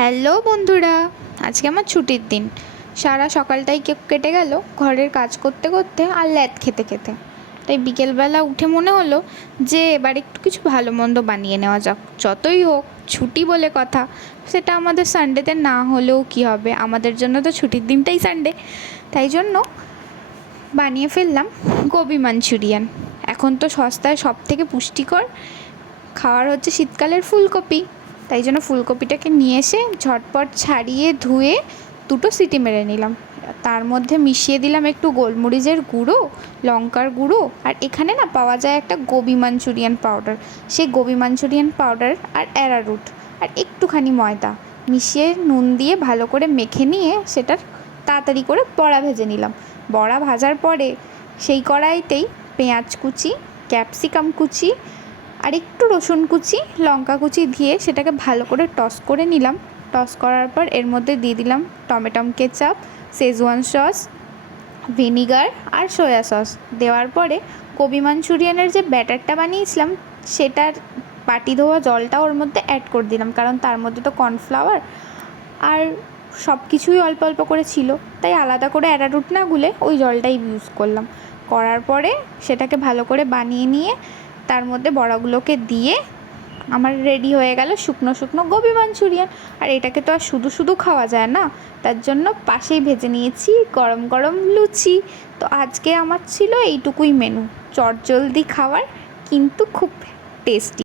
Hello বন্ধুরা, আজকে আমার ছুটির দিন। সারা সকালটাই কেটে গেল ঘরের কাজ করতে করতে আর ল্যাদ খেতে খেতে। তাই বিকেলবেলা উঠে মনে হলো যে এবার একটু কিছু ভালো মন্দ বানিয়ে নেওয়া যাক। যতই হোক ছুটি বলে কথা, সেটা আমাদের সানডেতে না হলেও কি হবে, আমাদের জন্য তো ছুটির দিনটাই সানডে। তাই জন্য বানিয়ে ফেললাম গোবি মাঞ্চুরিয়ান। এখন তো সস্তায় সব থেকে পুষ্টিকর খাবার হচ্ছে শীতকালের ফুলকপি। তাই জন্য ফুলকপিটাকে নিয়ে এসে ঝটপট ছাড়িয়ে ধুয়ে দুটো সিটি মেরে নিলাম। তার মধ্যে মিশিয়ে দিলাম একটু গোলমরিচের গুঁড়ো, লঙ্কার গুঁড়ো, আর এখানে না পাওয়া যায় একটা গোবি মাঞ্চুরিয়ান পাউডার। সেই গোবি মাঞ্চুরিয়ান পাউডার আর অ্যারারুট আর একটুখানি ময়দা মিশিয়ে নুন দিয়ে ভালো করে মেখে নিয়ে সেটার তাড়াতাড়ি করে বড়া ভেজে নিলাম। বড়া ভাজার পরে সেই কড়াইতেই পেঁয়াজ কুচি, ক্যাপসিকাম কুচি আর একটু রসুন কুচি, লঙ্কা কুচি দিয়ে সেটাকে ভালো করে টস করে নিলাম। টস করার পর এর মধ্যে দিয়ে দিলাম tomato ketchup, Schezwan sauce, vinegar আর সয়া সস। দেওয়ার পরে গোবি মাঞ্চুরিয়ানের যে ব্যাটারটা বানিয়েছিলাম সেটার বাটি ধোয়া জলটা ওর মধ্যে অ্যাড করে দিলাম, কারণ তার মধ্যে তো কর্নফ্লাওয়ার আর সব কিছুই অল্প অল্প করে ছিল, তাই আলাদা করে অ্যারারুট না গুলে ওই জলটাই ইউজ করলাম। করার পরে সেটাকে ভালো করে বানিয়ে নিয়ে তার মধ্যে বড়াগুলোকে দিয়ে আমার রেডি হয়ে গেল শুকনো শুকনো গোবি মাঞ্চুরিয়ান। আর এটাকে তো আর শুধু শুধু খাওয়া যায় না, তার জন্য পাশেই ভেজে নিয়েছি গরম গরম লুচি। তো আজকে আমার ছিল এইটুকুই মেনু, চটজলদি খাবার কিন্তু খুব টেস্টি।